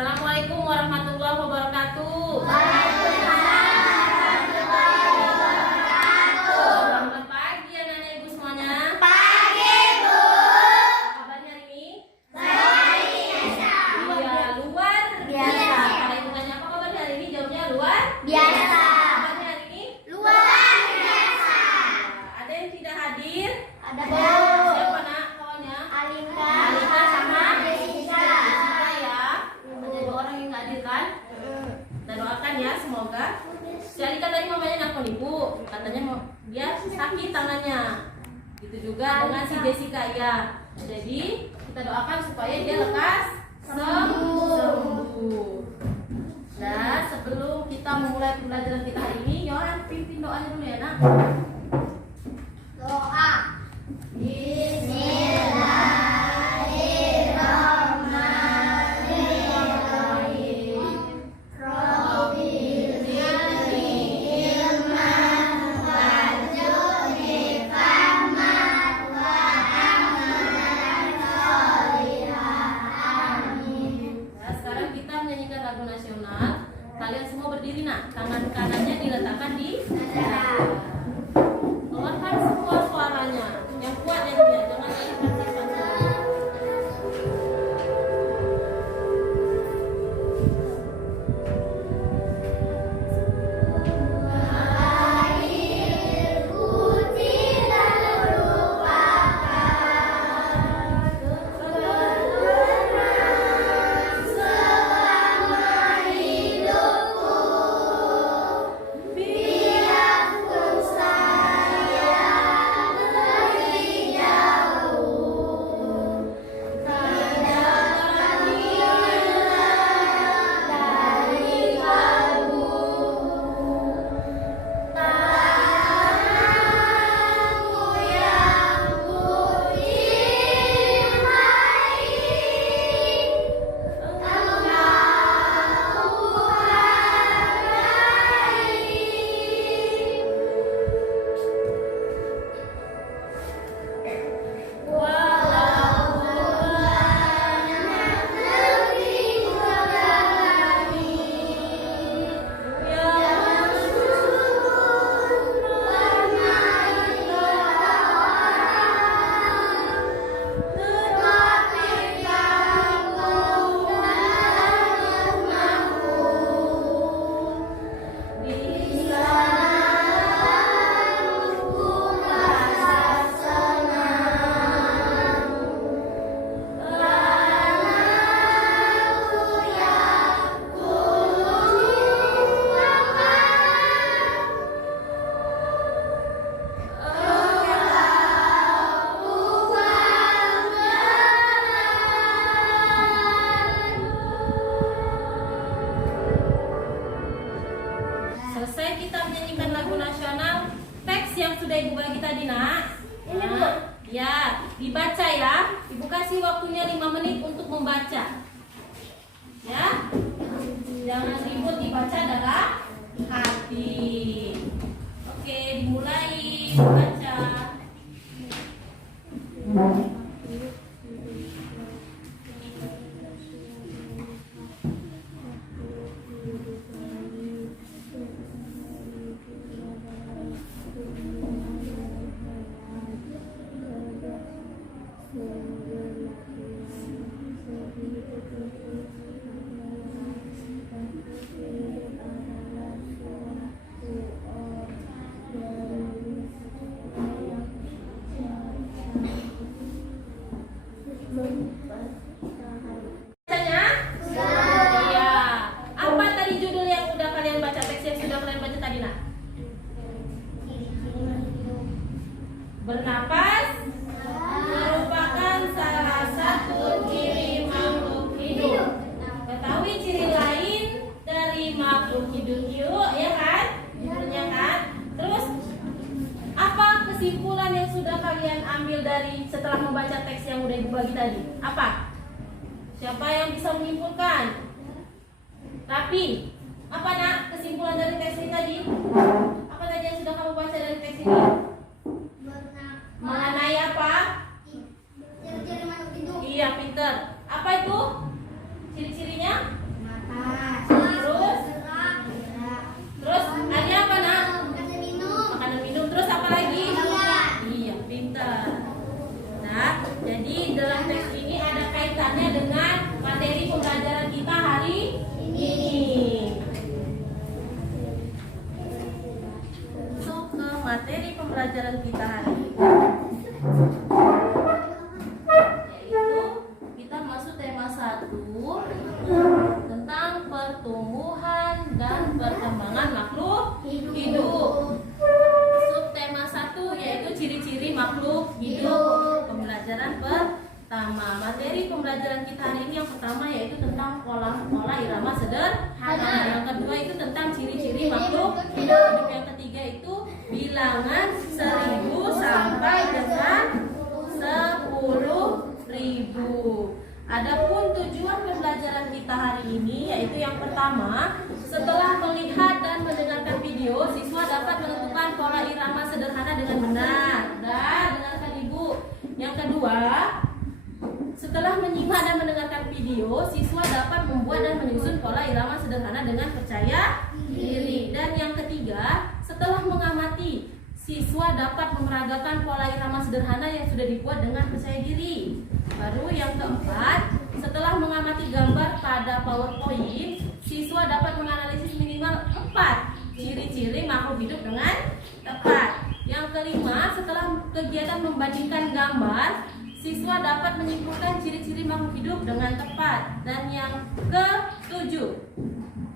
Assalamualaikum warahmatullahi wabarakatuh. Selamat pagi anak-anak ibu semuanya. Pagi, Bu. Apa kabarnya hari ini? Baik. Iya, luar Biasa. Kalau ibu tanya apa kabar hari ini, jawabnya luar Biasa. Kabarnya hari ini? Luar biasa. Ada yang tidak hadir? Ada Siapa nak kawannya? Alika. Alika sama Jessica. Jessica ya. Ada dua orang yang nggak hadir kan? Kita doakan ya, semoga. Si Alika tadi mamanya nelfon ibu, katanya mau dia sakit tangannya. Gitu juga dengan si Jessica ya. Jadi kita doakan supaya dia lekas sembuh. Nah, sebelum kita memulai pembelajaran kita hari ini, Yohan pimpin doanya dulu ya nak. Doa. Nah, sekarang kita menyanyikan lagu nasional. Kalian semua berdiri nak, tangan kanannya diletakkan di dada. Keluarkan semua suaranya, yang kuat yang dia, jangan simpan-simpan suaranya. Selesai kita menyanyikan lagu nasional, teks yang sudah ibu bagi tadi nak. Ini, Bu. Ya, dibaca ya. Ibu kasih waktunya 5 menit untuk membaca. Ya, jangan ribut, dibaca dalam hati. Oke, dimulai baca. Bacanya? Iya. Apa tadi judul yang udah kalian baca, teks yang sudah kalian baca tadi nak? Bernapas merupakan salah satu ciri makhluk hidup. Ketahui ciri lain dari makhluk hidup yuk, ya kan? Judulnya kan? Terus apa kesimpulan yang sudah kalian ambil dari setelah membaca teks yang udah ibu bagi tadi? Apa? Siapa yang bisa menyimpulkan? Tapi apa nak kesimpulan dari teks ini tadi? Apa tadi yang sudah kamu baca dari teks ini? Mengenai apa? Ciri-ciri makhluk hidup. Iya, pinter. Apa itu? Ciri-cirinya? materi pembelajaran kita hari ini, yaitu kita masuk tema 1 tentang pertumbuhan dan perkembangan makhluk hidup. Subtema 1 yaitu ciri-ciri makhluk hidup. Pembelajaran pertama, materi pembelajaran kita hari ini yang pertama yaitu tentang pola irama sederhana. Yang kedua itu tentang ciri-ciri makhluk hidup. Yang ketiga itu bilangan 1000 sampai dengan 10.000. Adapun tujuan pembelajaran kita hari ini yaitu yang pertama, setelah melihat dan mendengarkan video, siswa dapat menentukan pola irama sederhana dengan benar. Dan dengarkan Ibu. Yang kedua, setelah menyimak dan mendengarkan video, siswa dapat membuat dan menyusun pola irama sederhana dengan percaya diri. Dan yang ketiga, setelah mengamati, siswa dapat memeragakan pola irama sederhana yang sudah dibuat dengan percaya diri. Baru yang keempat, setelah mengamati gambar pada PowerPoint, siswa dapat menganalisis minimal 4 ciri-ciri makhluk hidup dengan tepat. Yang kelima, setelah kegiatan membandingkan gambar, siswa dapat menyimpulkan ciri-ciri makhluk hidup dengan tepat. Dan yang ketujuh,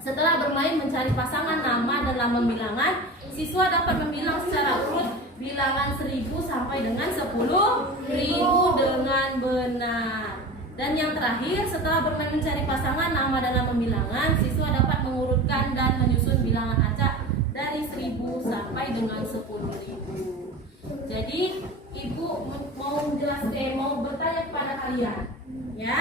setelah bermain mencari pasangan nama dan lambang bilangan, siswa dapat memilah secara urut bilangan 1000 sampai dengan 10.000 dengan benar. Dan yang terakhir, setelah bermain mencari pasangan nama dan lambang bilangan, siswa dapat mengurutkan dan menyusun bilangan acak dari 1000 sampai dengan 10.000. Jadi Ibu mau bertanya kepada kalian, ya,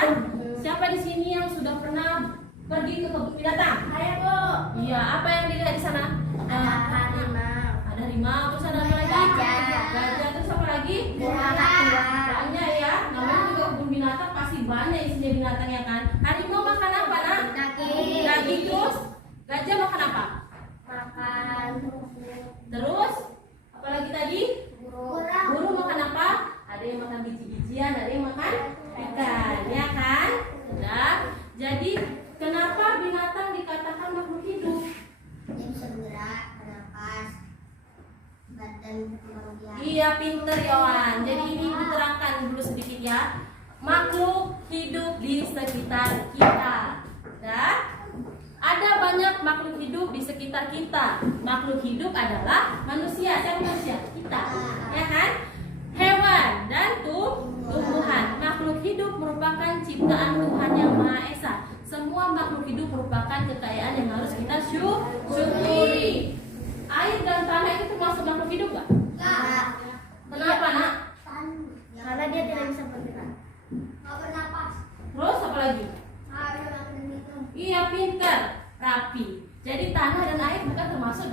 siapa di sini yang sudah pernah pergi ke kebun binatang? Saya Bu. Iya, apa yang dilihat di sana? Ada harimau. Ada harimau, terus ada apa lagi? Gajah, terus apa lagi? Banyak ya, namanya juga kebun binatang pasti banyak isinya binatangnya kan. Harimau makan apa nak? Daging. Terus gajah makan apa? Makan Terus apa lagi tadi? burung. Burung makan apa? Ada yang makan biji-bijian, ada yang makan ikan, ya kan? Sudah. Jadi kenapa binatang dikatakan makhluk hidup? Dia bisa bergerak, bernapas, badan manusia. Iya, pinter Yohan. Jadi ini diterangkan dulu sedikit ya. Makhluk hidup di sekitar kita. Dan ada banyak makhluk hidup di sekitar kita. Makhluk hidup adalah manusia. Siapa manusia? Kita. Ya kan? Hewan dan tumbuhan. Makhluk hidup merupakan ciptaan Tuhan Yang Maha Esa. Semua makhluk hidup merupakan kekayaan yang harus kita syukuri. Air dan tanah itu termasuk makhluk hidup nggak? Enggak. Kenapa nak? Karena dia tidak bisa bergerak. Nggak bernapas. Terus apa lagi? Harus makan minum. Iya, pintar, rapi. Jadi tanah dan air bukan termasuk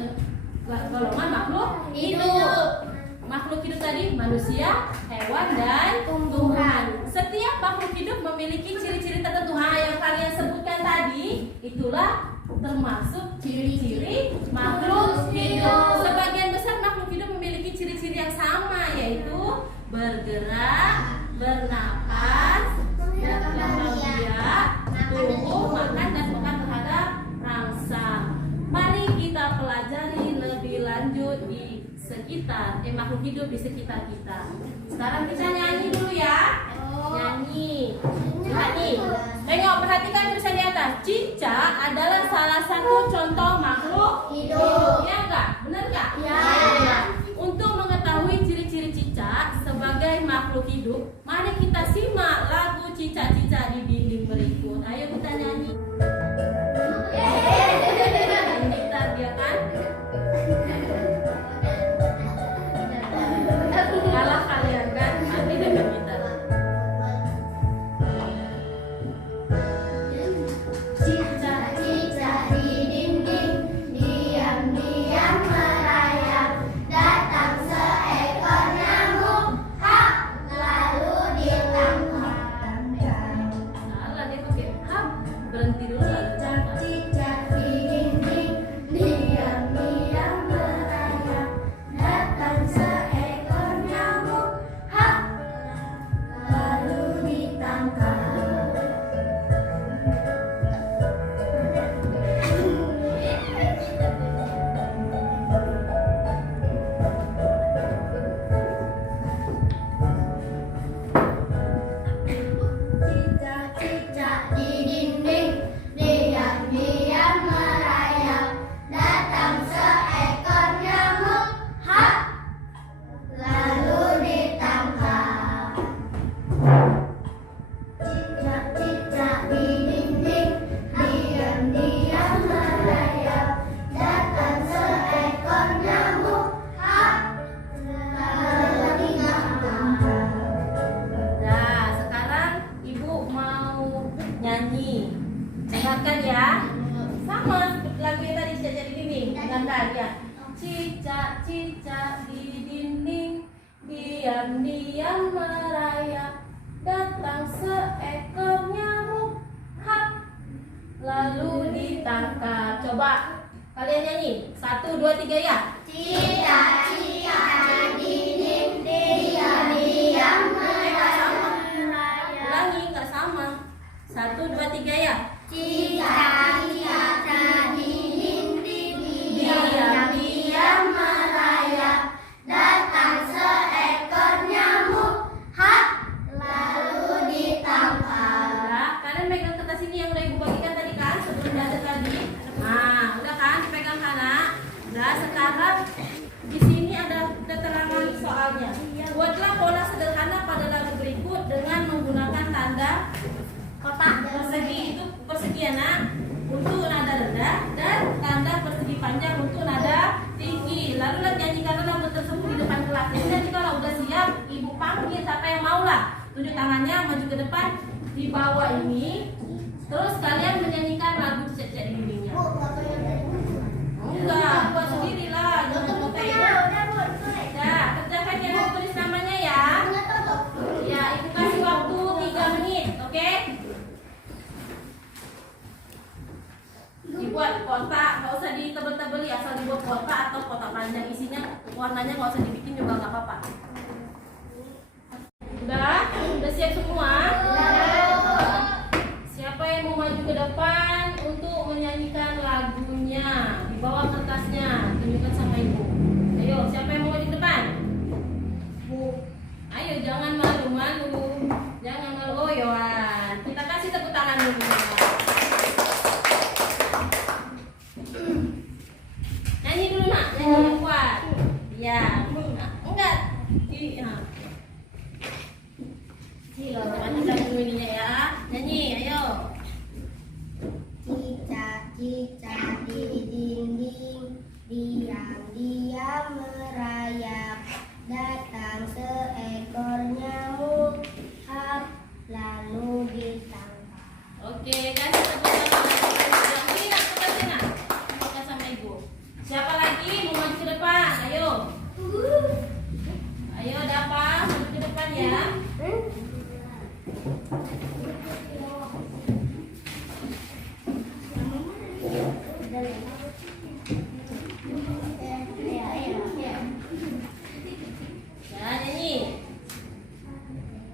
golongan makhluk hidup. Makhluk hidup tadi manusia, hewan dan tumbuhan. Setiap makhluk hidup memiliki ciri-ciri tertentu. Yang kalian sebutkan tadi, itulah termasuk ciri-ciri makhluk hidup. Sebagian besar makhluk hidup memiliki ciri-ciri yang sama, yaitu bergerak, bernapas, berkembang biak, tumbuh, makan, dan makan terhadap rangsang. Mari kita pelajari lebih lanjut di sekitar makhluk hidup di sekitar kita. Sekarang kita nyanyi dulu ya. Nyanyi. Tengok, perhatikan tulisan di atas. Cicak adalah salah satu contoh makhluk hidup. Ya enggak? Benar enggak? Ya. Untuk mengetahui ciri-ciri cicak sebagai makhluk hidup, mari kita simak lagu Cicak-cicak di Dinding berikut. Ayo kita nyanyi. Gitar dia kan? Kalah kalian kan? Mati dengan gitar. Cicak-cicak di dinding, diam-diam merayap. Cicak-cicak di dinding, diam-diam merayap, datang seekor nyamuk, hap, lalu ditangkap. Coba kalian nyanyi, 1, 2, 3 ya. Cicak-cicak di dinding, diam-diam merayap. Ulangi, nggak sama. 1, 2, 3 ya. Cicak-cicak di dinding, diam-diam merayap, datang seekor nyamuk, hap, lalu ditangkap. Udah, kalian pegang kertas ini yang udah ibu bagikan tadi kan, sebelum belajar tadi. Nah, udah kan, dipegang kanan. Udah, sekarang di sini ada keterangan soalnya. Buatlah pola sederhana pada lagu berikut dengan menggunakan tanda kotak persegi, itu persegi anak untuk nada rendah, dan tanda persegi panjang untuk nada tinggi. Lalu nyanyikan lagu tersebut di depan kelas. Jadi nanti kalau udah siap, ibu panggil siapa yang mau lah, tunjuk tangannya maju ke depan di bawah ini. Terus kalian menyanyikan lagu Cicak di dindingnya. Enggak, buat sendiri lah. Jangan pakai. Ya, kerjakan yang tulis namanya ya. Ya, ibu kasih waktu 3 menit, oke? Dibuat kotak, nggak usah ditebel-tebeli, asal dibuat kotak atau kotak panjang, isinya warnanya nggak usah dibikin juga nggak apa-apa. Udah siap semua? Siapa yang mau maju ke depan untuk menyanyikan lagunya? Di bawah kertasnya, tunjukkan sama ibu. Ayo, siapa yang mau maju ke depan? Bu, ayo jangan malu-malu, jangan malu. Oh Yohan, kita kasih tepuk tangan dulu. Nyanyi dulu nak, nyanyi yang kuat. Ya, enggak. Matikan dulu ininya ya. Nyanyi, ayo. Cicak-cicak di dinding, diam-diam merayap, datang seekor nyamuk, hap, lalu ditangkap. Oke, kasih tepuk tangan. Ini nak, kasih nak. Kita sama ibu. Siapa lagi mau maju ke depan? Ayo. Ayo, ada apa? Maju ke depan ya. Ya, nyanyi.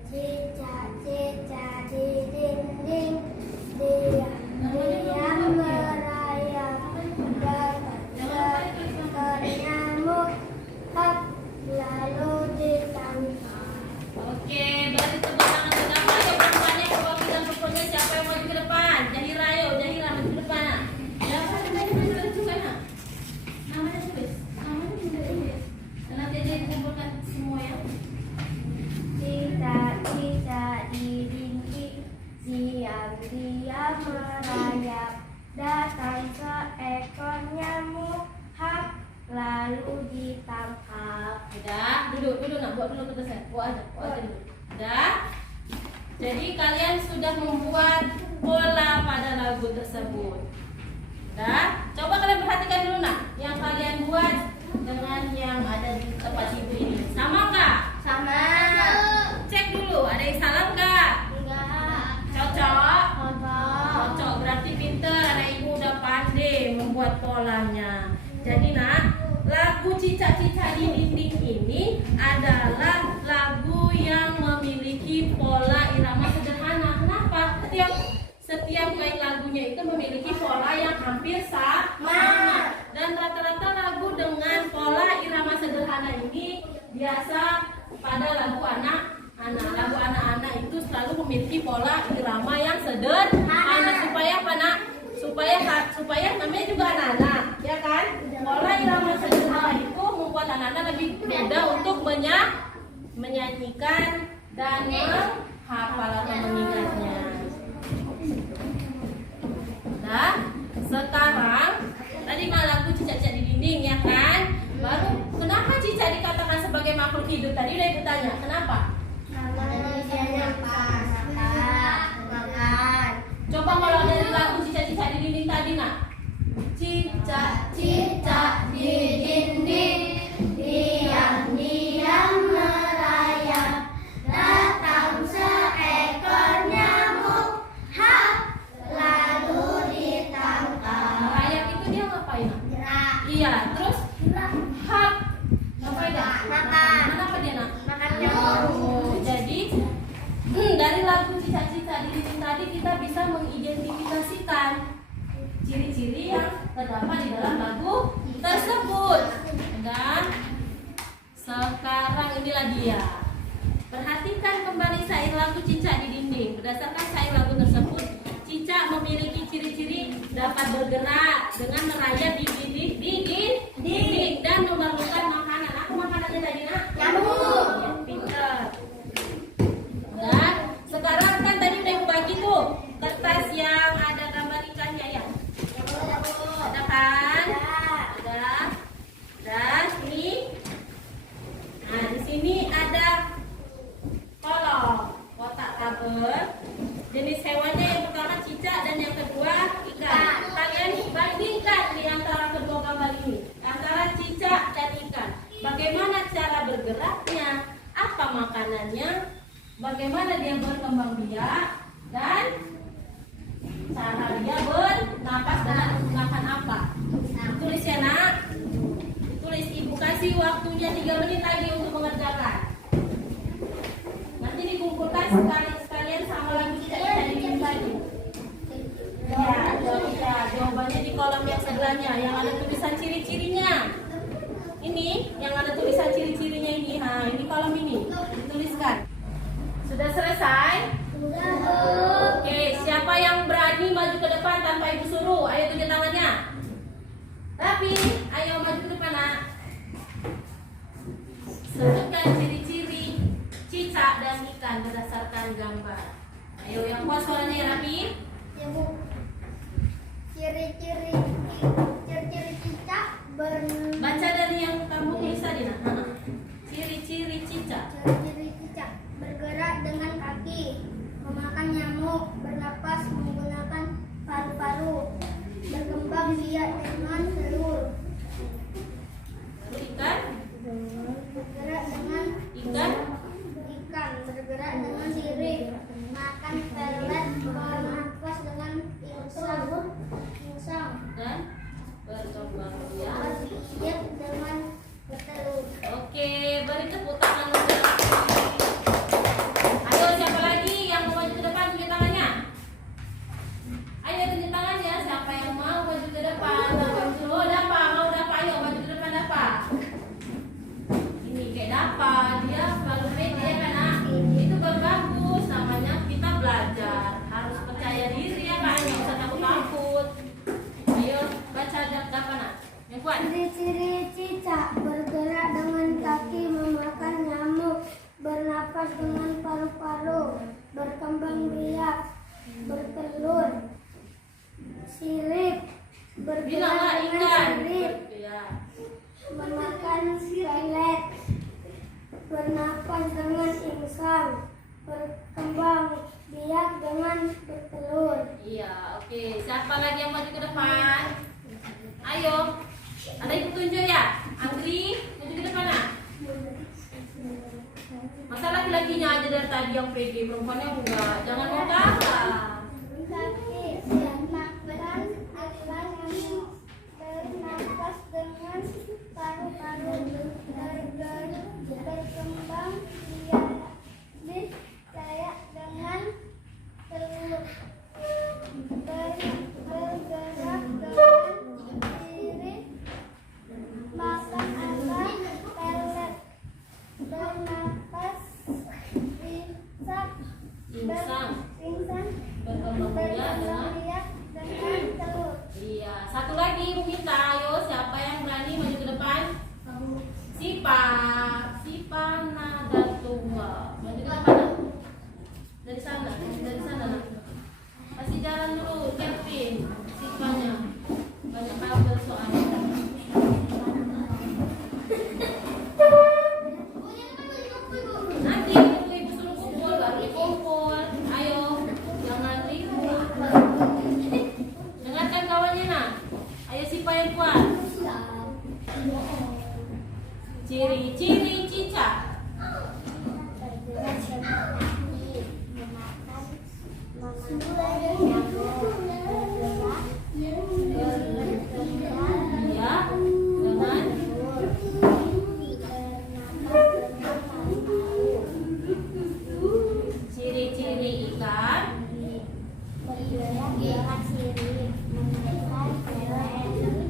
Cicak-cicak di dinding, diam-diam merayap, datang seekor nyamuk, hap, lalu ditangkap. Oke, berarti tepuk tangan pertama. Ayo perempuannya perwakilan perempuannya siapa yang maju ke depan? Jahira, ayo, Jahira maju ke depan. Ya, namanya juga nak. Namanya tulis. Namanya juga tulis. Dan nanti aja dikumpulkan semua ya. Cicak-cicak di dinding, diam-diam merayap, datang seekor nyamuk, hap, lalu ditangkap. Udah, duduk nak, buat dulu kertasnya. Buat aja dulu. Udah. Jadi kalian sudah membuat pola pada lagu tersebut. Udah. Coba kalian perhatikan dulu nak, yang kalian buat dengan yang ada di tempat ibu ini. Sama nggak? Sama. Cek dulu, ada yang salah nggak? Enggak. Cocok? Kotor. Cocok, berarti pinter. Anak ibu udah pandai membuat polanya. Jadi nak, lagu Cicak-cicak di dinding ini adalah lagu yang memiliki pola irama sederhana. Kenapa? Setiap baik lagunya itu memiliki pola yang hampir sama. Dan rata-rata lagu dengan pola irama sederhana ini biasa pada lagu anak-anak. Lagu anak-anak itu selalu memiliki pola irama yang sederhana. Supaya apa nak? Supaya namanya juga anak-anak, ya kan? Pola irama sederhana itu membuat anak-anak lebih mudah untuk menyanyikan dan menghafal atau mengingatnya. Nah, sekarang tadi kan lagu Cicak-cicak di dinding ya kan? Baru kenapa cicak dikatakan sebagai makhluk hidup? Tadi udah ibu tanya, kenapa? Makan. Coba kalau dari lagu Cicak-cicak di dinding tadi nak. Cicak-cicak di dinding terdapat di dalam lagu tersebut. Dan sekarang inilah dia. Perhatikan kembali syair lagu cicak di dinding. Berdasarkan syair lagu tersebut, cicak memiliki ciri-ciri dapat bergerak dengan merayap di dinding dan memerlukan makanan. Apa makanannya tadi, Nak? Nyamuk. Ya, pintar. Dan sekarang kan tadi udah ibu bagi tuh kertas yang ada gambar ikannya ya. Ada kan? Ada. Dan ini. Nah, di sini ada kolom kotak tabel. Jenis hewannya yang pertama cicak dan yang kedua ikan. Kalian bandingkan di antara kedua gambar ini, antara cicak dan ikan. Bagaimana cara bergeraknya? Apa makanannya? Bagaimana dia berkembang biak? Dan cara dia bernapas dengan menggunakan apa? Tulis ya, Nak. Tulis, ibu kasih waktunya 3 menit lagi untuk mengerjakan. Nanti dikumpulkan sekalian sama lagu cicak yang tadi tadi. Ya, jawabannya di kolom yang sebelahnya yang ada tulisan ciri-cirinya. Ini yang ada tulisan ciri-cirinya ini. Nah, ini kolom ini dituliskan. Sudah selesai? Oke, siapa yang berani maju ke depan tanpa ibu suruh? Ayo tunjuk tangannya. Tapi, ayo maju ke depan, Nak. Sebutkan ciri-ciri cicak dan ikan berdasarkan gambar. Ayo yang kuat suaranya ya, Rapi. Ciri-ciri cicak Baca dari yang kamu tulis tadi, Nak. Ciri-ciri cicak. Ciri-ciri cicak bergerak dengan kaki, memakan nyamuk, bernapas menggunakan paru-paru, berkembang biak dengan telur. Lalu ikan. Bergerak dengan Ikan. bergerak dengan sirip, makan pelet, bernapas dengan insang, Dan berkembang biak. berbiak dengan bertelur. Oke, beri tepuk tangan untuk Rapi. Ayo siapa lagi yang mau maju ke depan tunjuk tangannya. Ayo tunjuk tangannya. Siapa yang mau maju ke depan? Oh, Dapa, mau Dapa, ayo maju ke depan Dapa. Ini kayak Dapa, dia selalu pede kan, Nak? Itu bagus, namanya kita belajar. Harus percaya diri ya kan, nggak usah takut-takut. Ayo baca Dapa, Nak. Yang kuat. Ciri-ciri cicak bergerak dengan kaki, memakan nyamuk, bernapas dengan paru-paru, berkembang biak, bertelur, sirip, bergerak Bilanglah dengan ikan. sirip, Ya. memakan pelet, bernapas dengan insang, berkembang biak dengan bertelur. Iya, oke. Siapa lagi yang maju ke depan? Ayo. Ada yang petunjuk ya? Andri, maju ke depan, Nak. Masa laki-lakinya aja dari tadi yang pede, perempuannya enggak. Jangan mau kalah. Kaki makan akan bernapas dengan paru-paru, berkembang biak kayak dengan telur, bergerak dengan sirip, makan akan pelet, bernapas Insang. pingsan, Berkembang biak dengan. biak dengan telur. Iya. Satu lagi Ibu minta, ayo siapa yang berani maju ke depan? Sipa nada tunggal. Maju ke depan, Nak. Dari sana, Nak. Kasih jalan dulu, Kevin. Sipanya. Banyak kabel soalnya. Nanti kalau ibu suruh kumpul, baru dikumpul. Ayo, jangan ribut. Dengarkan kawannya, Nak. Ayo Sipa yang kuat. Ciri-ciri cicak. Ya, dengan ciri-ciri ikan. Bergerak dengan sirip, memakan pelet,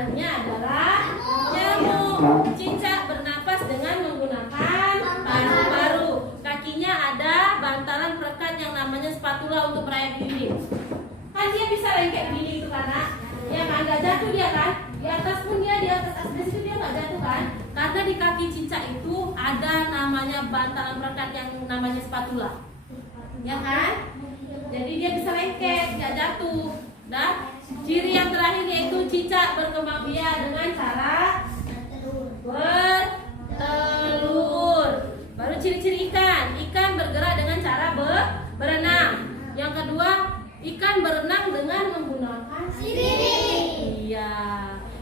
makanannya adalah nyamuk. Cicak bernapas dengan menggunakan paru-paru. Kakinya ada bantalan perekat yang namanya spatula untuk meraih dinding. Kan dia bisa lengket dinding itu karena ya kan nggak jatuh dia kan. Di atas pun dia di atas asbes itu dia nggak jatuh kan. Karena di kaki cicak itu ada namanya bantalan perekat yang namanya spatula. Ya kan? Jadi dia bisa lengket, nggak jatuh. Dan ciri yang terakhir yaitu cicak berkembang biak dengan cara bertelur. Baru ciri-ciri ikan. Ikan bergerak dengan cara berenang. Yang kedua, ikan berenang dengan menggunakan sirip. Iya.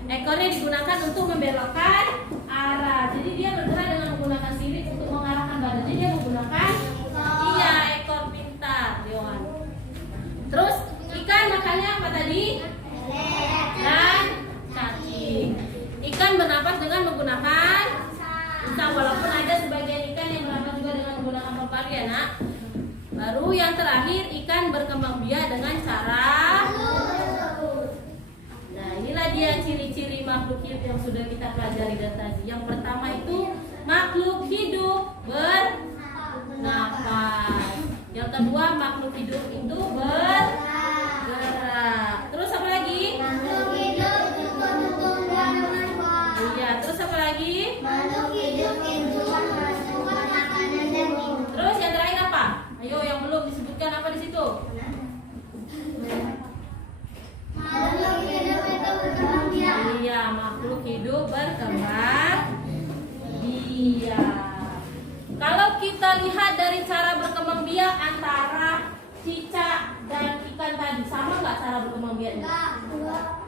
Ekornya digunakan untuk membelokkan arah. Jadi dia bergerak dengan menggunakan sirip untuk mengarahkan badan. Jadi dia menggunakan ekor pintar, Yohan. Terus ikan makannya apa tadi? Dan cacing. Ikan bernapas dengan menggunakan insang, walaupun ada sebagian ikan yang bernapas juga dengan menggunakan paru-paru ya nak. Baru yang terakhir ikan berkembang biak dengan cara. Nah inilah dia ciri-ciri makhluk hidup yang sudah kita pelajari dari tadi. Yang pertama itu makhluk hidup bernapas. Yang kedua makhluk hidup itu bergerak. Terus apa lagi? Makhluk hidup itu bertumbuh dengan kuat. Iya, terus apa lagi? Makhluk hidup itu menghasilkan makanan dan minum. Terus yang terakhir apa? Ayo yang belum disebutkan apa di situ? Makhluk hidup itu berkembang biak. Iya, makhluk hidup berkembang biak. Kalau kita lihat dari cara berkembang biak antara cicak dan ikan tadi, sama nggak cara berkembang biaknya? Sama.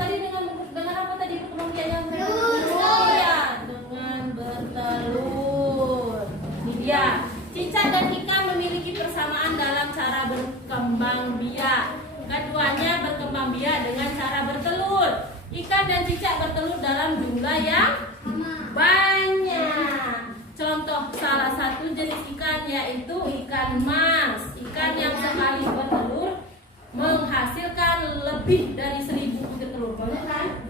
Tadi dengan apa tadi berkembang biaknya? Iya, dengan bertelur. Ini dia. Cicak dan ikan memiliki persamaan dalam cara berkembang biak. Keduanya berkembang biak dengan cara bertelur. Ikan dan cicak bertelur dalam jumlah yang banyak. Contoh salah satu jenis ikan yaitu ikan mas. Ikan yang sekali bertelur menghasilkan lebih dari 1000 butir telur. Banyak kan?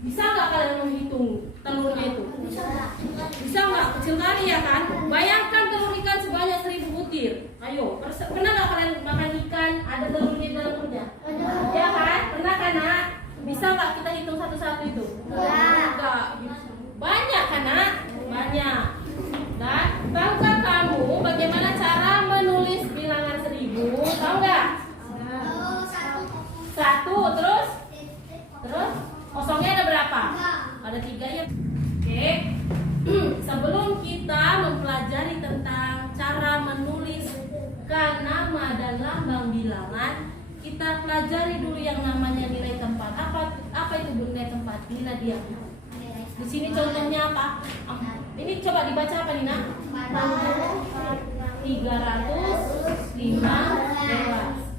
Bisa nggak kalian menghitung telurnya itu? Bisa nggak? Kecil kali ya kan? Bayangkan telur ikan sebanyak 1000 butir. Ayo, pernah nggak kalian makan ikan ada telurnya di dalam perutnya? Ya kan? Pernah kan nak? Bisa nggak kita hitung satu-satu itu? Enggak. Banyak kan nak? Banyak. Dan tahukah kamu bagaimana cara menulis bilangan 1000? Tahu nggak? Satu, terus kosongnya ada berapa? Ada 3 ya. Oke. Sebelum kita mempelajari tentang cara menuliskan nama dan lambang bilangan, kita pelajari dulu yang namanya nilai tempat. Apa itu nilai tempat? Nilai dia. Di sini contohnya apa? Ini coba dibaca apa nih nak? 315.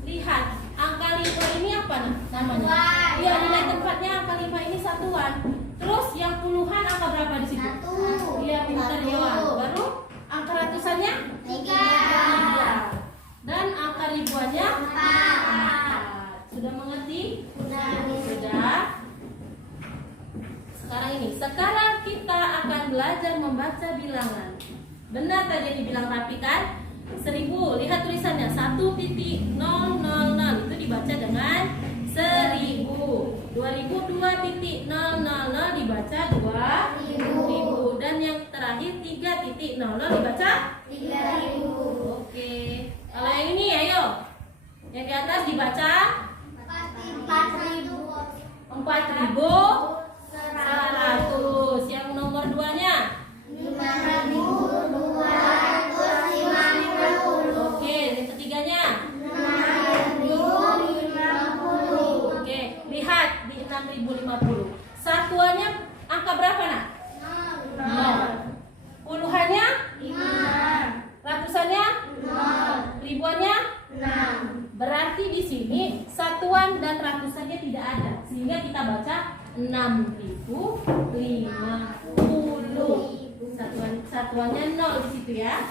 Lihat, angka 5 ini apa nah, namanya? Iya, nilai tempatnya angka 5 ini satuan. Terus yang puluhan angka berapa di situ? Iya, pintar ya. Baru angka ratusannya? 3. Dan angka ribuannya? 4. Sudah mengerti? Sudah. Sekarang kita akan belajar membaca bilangan. Benar tadi yang dibilang rapi kan? 1000. Lihat tulisannya 1.000 itu dibaca dengan 1000. 2002.000 dibaca 2000. Dan yang terakhir 3.00 dibaca 3000. Oke. Kalau yang ini ayo. Yang di atas dibaca 4.100. Yang nomor 2-nya 5.250. Oke, yang ketiganya 6.050. Oke, lihat di 6.050. Satuannya angka berapa nak? 0. Puluhannya 5. ratusannya 0. ribuannya 6. Berarti di sini satuan dan ratusannya tidak ada, sehingga kita baca 6.050. Satuannya 0 di situ ya.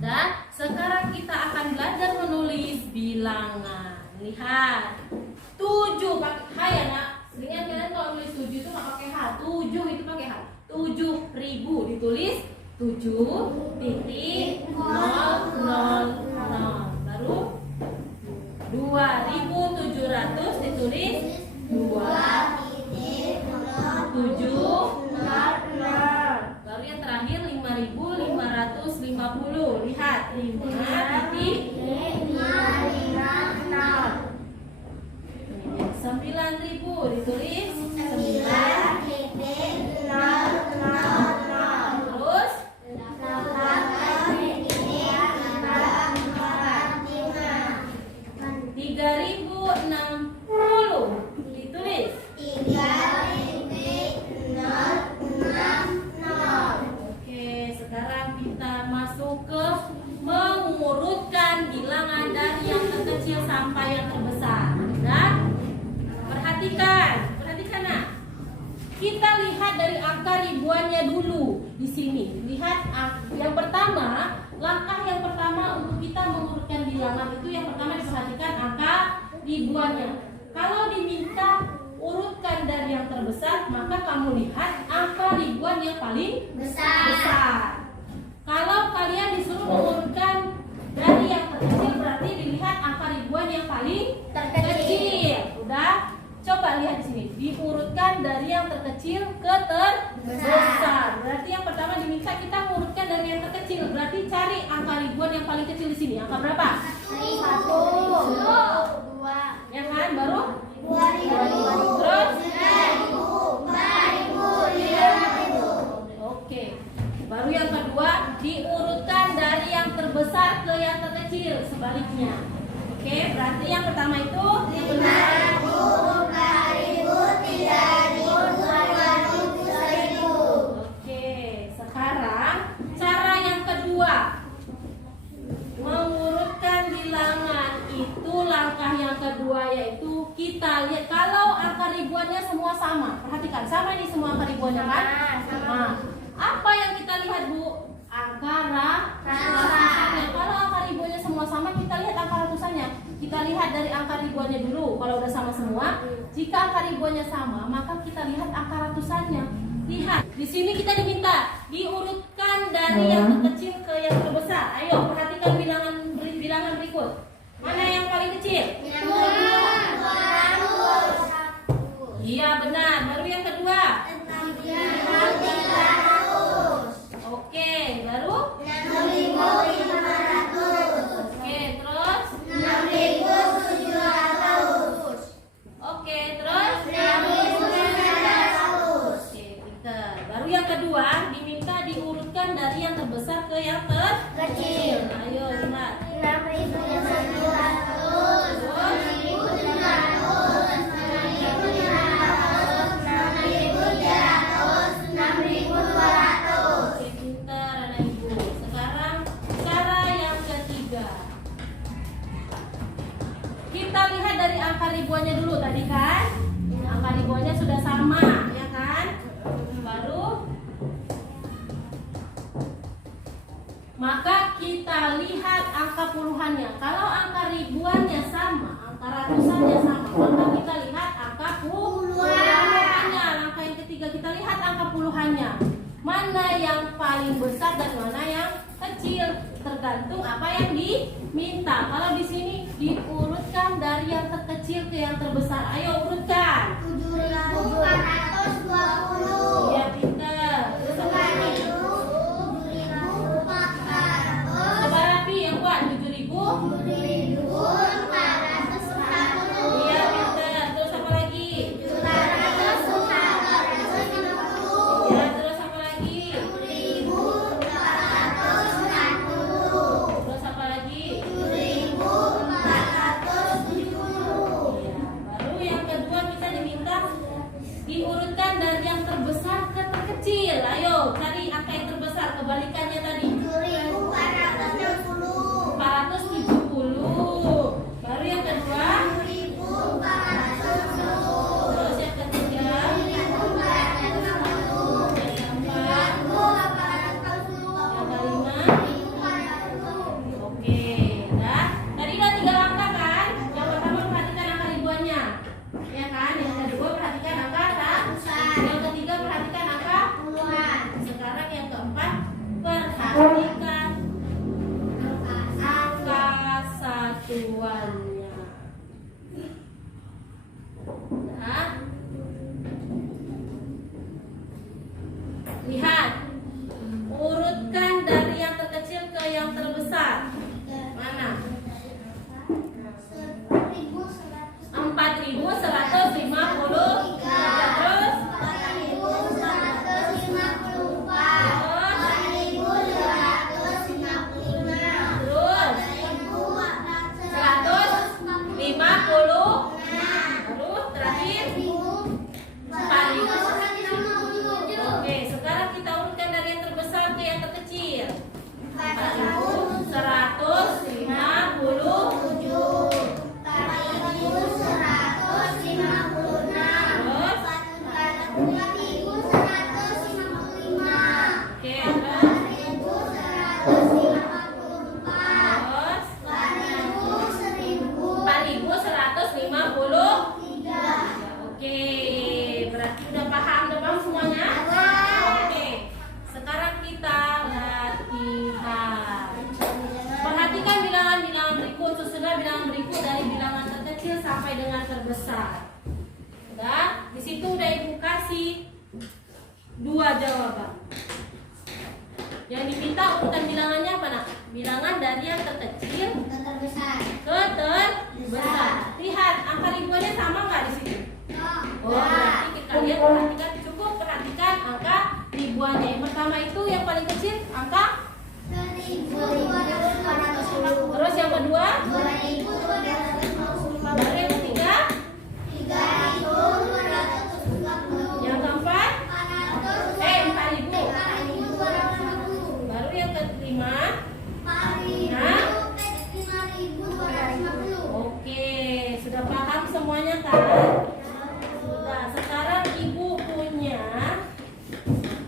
Dan sekarang kita akan belajar menulis bilangan. Lihat, ya nak. Seringan kalian kalau nulis 7 itu nggak pakai H. 7 itu pakai H. 7.000 ditulis 7.000. Baru 2.700 ditulis 2.700. Baru yang terakhir 5.550. Lihat 5.556. 9.000 ditulis 9.000. Terus 3.060 ditulis 3.060. Oke, sekarang kita masuk ke mengurutkan bilangan dari yang terkecil sampai yang terbesar. Nah, perhatikan nak. Kita lihat dari angka ribuannya dulu di sini. Lihat yang pertama, langkah yang pertama untuk kita mengurutkan bilangan itu yang pertama diperhatikan angka ribuannya. Kalau diminta urutkan dari yang terbesar, maka kamu lihat angka ribuan yang paling besar. Kalau kalian disuruh mengurutkan dari yang terkecil, berarti dilihat angka ribuan yang paling terkecil. Udah? Coba lihat di sini, diurutkan dari yang terkecil ke terbesar. Berarti yang pertama diminta kita mengurutkan dari yang terkecil. Berarti cari angka ribuan yang paling kecil di sini. Angka berapa? 1, 2, Ya kan? Baru 2.000, terus 3.000, 4.000, 5.000. oke. Baru yang kedua diurutkan dari yang terbesar ke yang terkecil, sebaliknya. Oke, berarti yang pertama itu 5.000, 4.000, 3.000, 2.000, 1.000. Oke, sekarang cara yang kedua mengurutkan bilangan itu, langkah yang kedua yaitu kita lihat kalau angka ribuannya semua sama. Perhatikan, sama ini semua angka ribuannya kan? Nah, apa yang kita lihat Bu? Angka ratusannya. Kalau angka ribuannya semua sama, kita lihat angka ratusannya. Kita lihat dari angka ribuannya dulu. Kalau udah sama semua, jika angka ribuannya sama, maka kita lihat angka ratusannya. Lihat, di sini kita diminta diurutkan dari yang terkecil ke yang terbesar. Ayo, perhatikan bilangan berikut. Mana yang paling kecil? Iya, benar. Baru yang kedua. Oke, baru? Oke, terus? Oke, terus? Oke, pintar. Baru yang kedua, diminta diurutkan dari yang terbesar ke yang terkecil. Ayo, lihat. Oke, pintar anak ibu. Sekarang cara yang ketiga. Kita lihat dari angka ribuannya dulu tadi kan? Angka ribuannya sudah sama, ya kan? Baru maka kita lihat angka puluhannya. Kalau angka ribuannya sama, angka ratusannya sama, maka kita lihat angka puluhannya. Langkah yang ketiga, kita lihat angka puluhannya. Mana yang paling besar dan mana yang kecil, tergantung apa yang diminta. Kalau di sini diurutkan dari yang terkecil ke yang terbesar. Ayo urutkan. 7.420. Iya, pintar. Terus apa lagi? 7.400. Coba rapi yang kuat. 7.000. 7.440. Iya, pintar. Terus apa lagi? 7.450. Ya, terus apa lagi? 6.440. Terus apa lagi? 7.440. bilangannya. Nah, lihat, urutkan dari yang terkecil ke yang terbesar. Mana? 4.153. Terus? 150. Terus terakhir 4.000. Oke, sekarang kita urutkan dari yang terbesar ke yang terkecil. 4.157. Oke, terus 4.153. Oke, berarti udah paham semuanya? Oke, sekarang kita latihan. Perhatikan bilangan-bilangan berikut, susunlah bilangan berikut dari bilangan terkecil sampai dengan terbesar. Udah, di situ udah Ibu kasih 2 jawaban. Yang diminta urutan bilangannya apa, Nak? Bilangan dari yang terkecil ke terbesar. Lihat, angka ribuannya sama nggak di situ? Oh, berarti kalian perhatikan angka ribuannya. Yang pertama itu yang paling kecil angka 1.250. Terus yang kedua 2.250. Baru yang ketiga 3.250. Yang keempat 4.000. Baru yang kelima 5.250. Oke, sudah paham semuanya kan? Sudah. Sekarang Ibu punya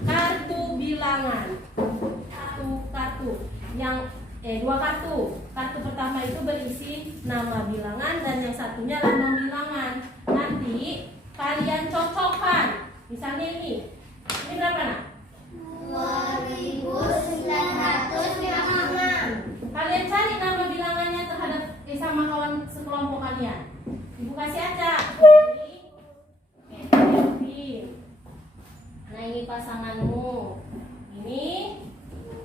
kartu bilangan. Kartu yang 2 kartu. Kartu pertama itu berisi nama bilangan dan yang satunya lambang bilangan. Nanti kalian cocokkan. Misalnya ini berapa, Nak? 2.956. Kalian cari nama bilangannya terhadap sama kawan sekelompok kalian. Ibu kasih aja. Nah, ini pasanganmu. Ini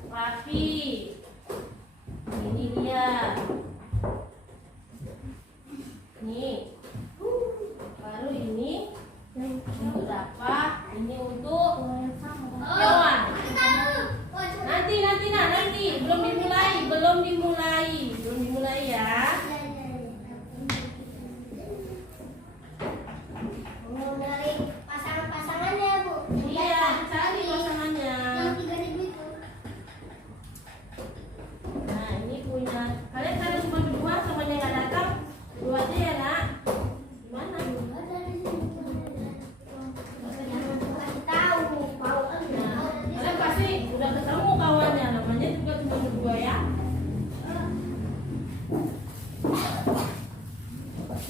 Raffi. Ini dia. Nih. Baru ini berapa? Ini untuk Yohan. Nanti belum dimulai ya. Dari pasangannya, Bu. Iya, cari pasangannya. Yang 3.000 itu. Nah, ini punya kalian cuma berdua, semuanya nggak datang. 2 aja ya, Nak. Gimana? Nah, kalian pasti udah ketemu kawannya, namanya juga cuma berdua ya.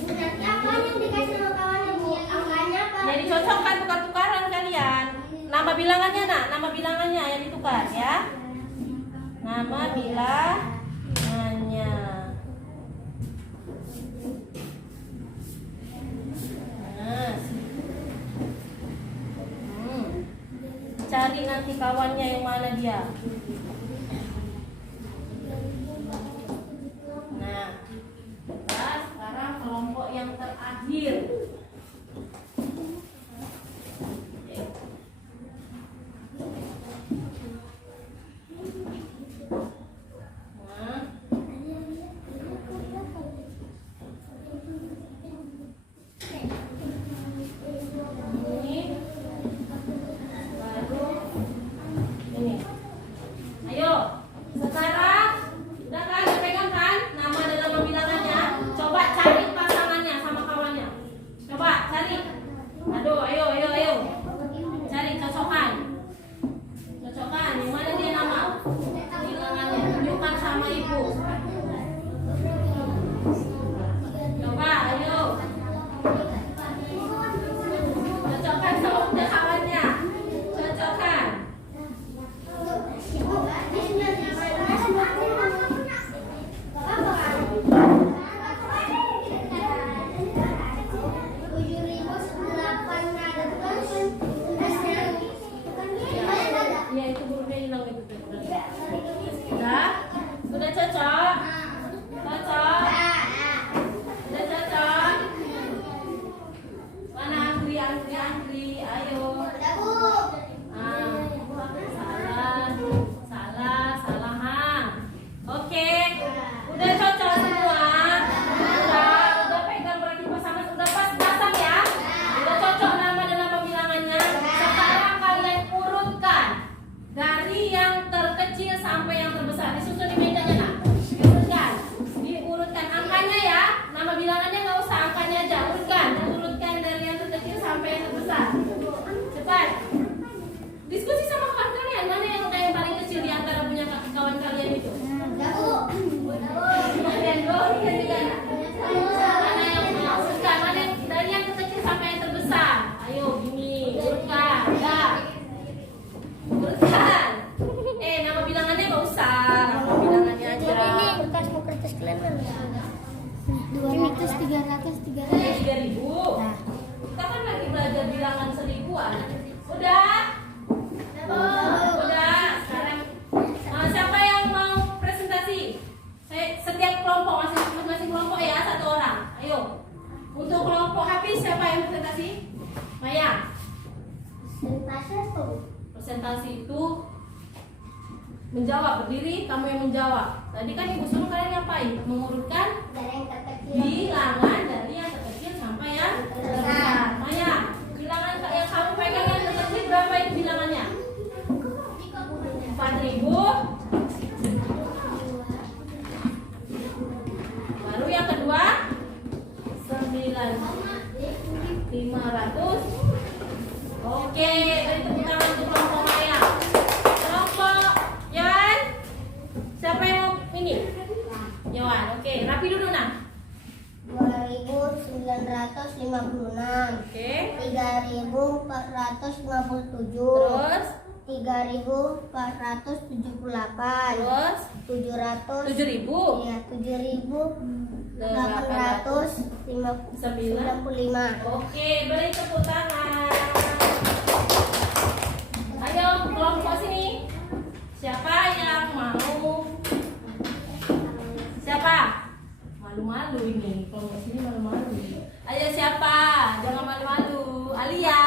Nanti apa yang dikasih sama kawannya, Bu? Angkanya apa? Jadi cocokkan tukar-tukaran kalian. Nama bilangannya, Nak, nama bilangannya yang ditukar ya. Nama bilangannya. Nah, cari nanti kawannya yang mana dia. Nah, kita sekarang kelompok yang terakhir. Nah, ini baru ini. Ayo, sekarang udah kan pegang kan nama dan nama bilangannya. Coba cari pasangannya sama kawannya. Coba 3.000. Kita kan lagi belajar bilangan seribuan. Udah? Udah. Sekarang siapa yang mau presentasi? Setiap kelompok masing-masing kelompok ya, satu orang. Ayo. Untuk kelompok habis siapa yang presentasi? Maya. Presentasi itu menjawab, berdiri, kamu yang menjawab. Tadi kan ibu suruh kalian ngapain? Mengurutkan bilangan dari yang terkecil sampai yang terbesar. Maya, bilangan yang kamu pegang yang terkecil berapa itu bilangannya? 4.000. Baru yang kedua 9.500. Oke, beri tepuk tangan untuk kelompok Maya. Kelompok Yohan, siapa yang mau ini? Yohan, oke, rapi dulu nah. 2.956. Oke. 3.457. Terus 3.478. Terus 700. 7.000. Iya, 7.895. Oke, beri tepuk tangan. Ayo kelompok sini. Siapa yang mau? Siapa? Malu-malu ini. Kelompok sini malu-malu. Ayo siapa? Jangan malu-malu. Alia.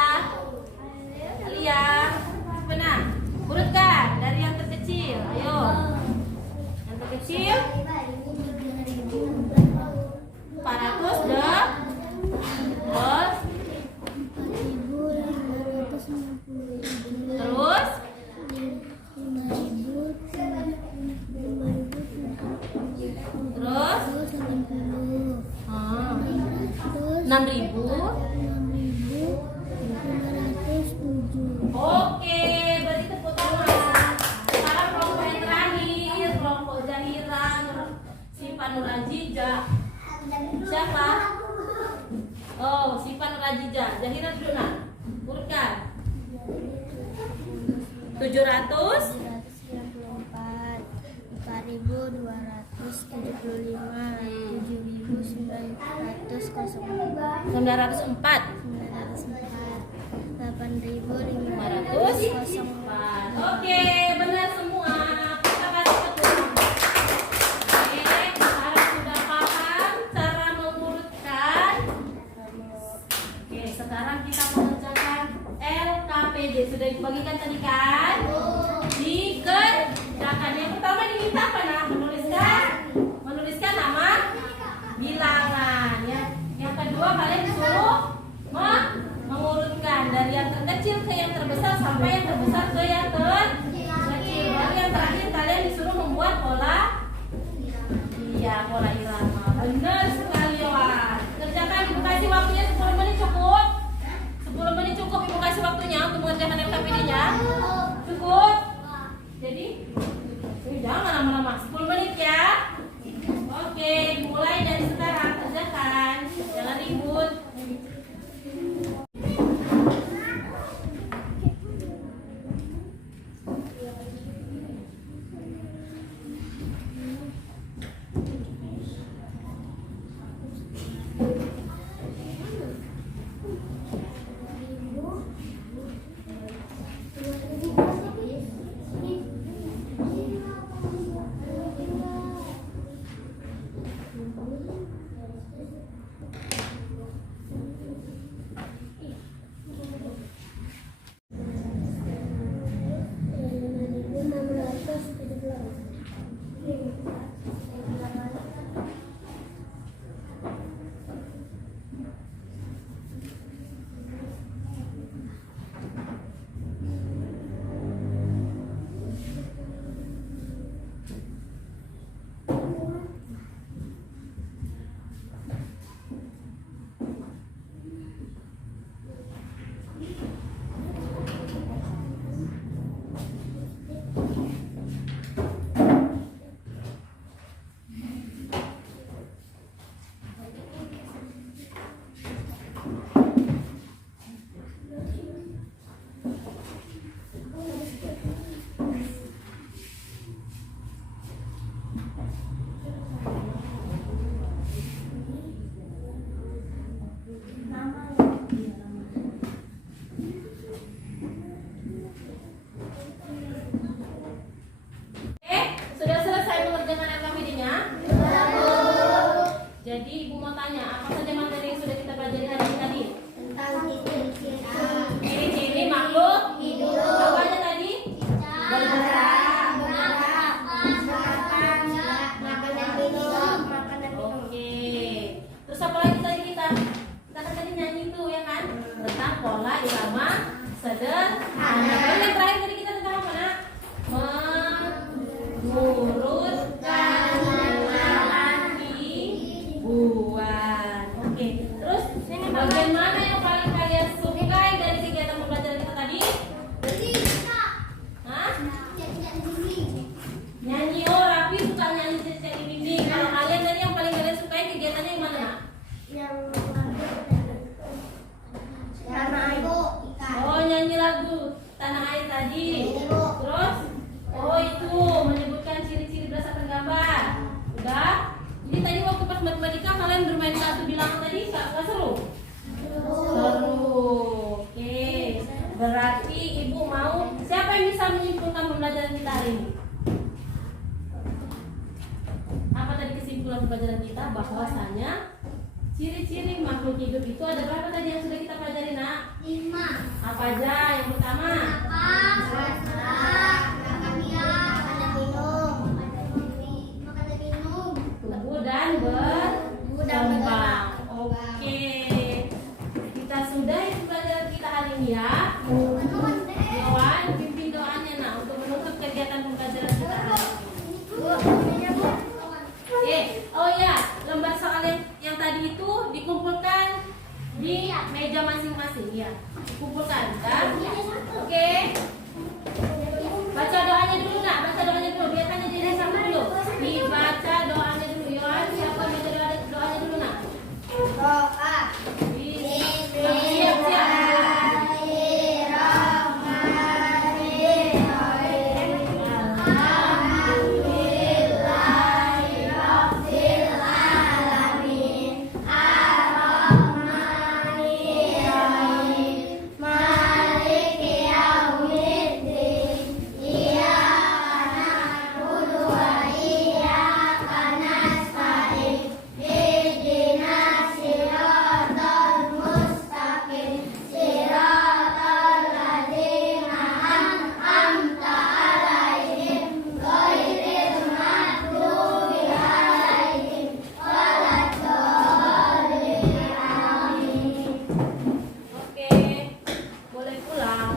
Alia. Benar. Urutkan dari yang terkecil. Ayo. Yang terkecil 400 deh. Terus 6.000. Oke, beri tepuk tangan. Sekarang kelompok yang terakhir, kelompok Zahira, Sipa Nur Azizah. Siapa? Oh, Sipa Nur Azizah. Zahira dulu nak. Urutkan. 700. 904. 504. Oke, benar semua. Kita kasih tepuk. Oke, sekarang sudah paham cara mengurutkan. Oke, sekarang kita mengerjakan LKPD. Sudah dibagikan tadi kan? Dikerjakan. Yang pertama diminta apa nah? Menuliskan nama bilangan ya. Yang kedua kalian disuruh mengurutkan dari yang terkecil ke yang terbesar sampai yang terbesar ke yang terkecil. Lalu yang terakhir kalian disuruh membuat pola irama. Benar sekali Yohan. Kerjakan, ibu kasih waktunya 10 menit cukup. 10 menit cukup ibu kasih waktunya untuk mengerjakan LKPD-nya. Cukup. Jadi jangan lama-lama. 10 menit ya. Oke, mulai dari sekarang kerjakan. Jangan ribut. semuanya. Apa saja materi yang sudah kita pelajari hari ini tadi? Tentang ciri-ciri Ciri-ciri makhluk hidup. apa aja tadi? Bergerak, makan, dan minum. Oke. Terus apa lagi tadi kita? Kita kan tadi nyanyi tuh ya kan? Tentang pola irama sederhana. Lalu yang terakhir tadi kita tentang apa nak? Mengurutkan ribuan. Oke. Terus bagian mana yang paling kalian sukai dari kegiatan pembelajaran kita tadi? Hah? Nyanyi, oh Rafi suka nyanyi cek di dinding. Kalau kalian tadi yang paling kalian sukai kegiatannya yang mana nak? Oh nyanyi lagu Tanah Air tadi. Terus, oh itu menyebutkan ciri-ciri berdasarkan gambar. Udah? Jadi tadi waktu pas matematika kalian bermain kartu bilangan tadi nggak seru? Seru. Oke. Berarti ibu mau. Siapa yang bisa menyimpulkan pembelajaran kita hari ini? Apa tadi kesimpulan pembelajaran kita? Bahwasanya ciri-ciri makhluk hidup itu ada berapa tadi yang sudah kita pelajari nak? 5. Apa aja? Yang pertama. Tubuh dan berkembang. Oke. Kita sudahi pembelajaran kita hari ini ya. Dewan, pimpin doanya nak untuk menutup kegiatan pembelajaran kita hari ini. Oh ya, lembar soal yang tadi itu dikumpulkan di meja masing-masing ya. Dikumpulkan kan? Oke. Baca doanya dulu nak, baca doanya dulu. Biarkan jadi sama dulu. Dibaca doanya dulu. Yohan, siapa baca doanya dulu nak? Siap, siap. Oke, boleh pulang.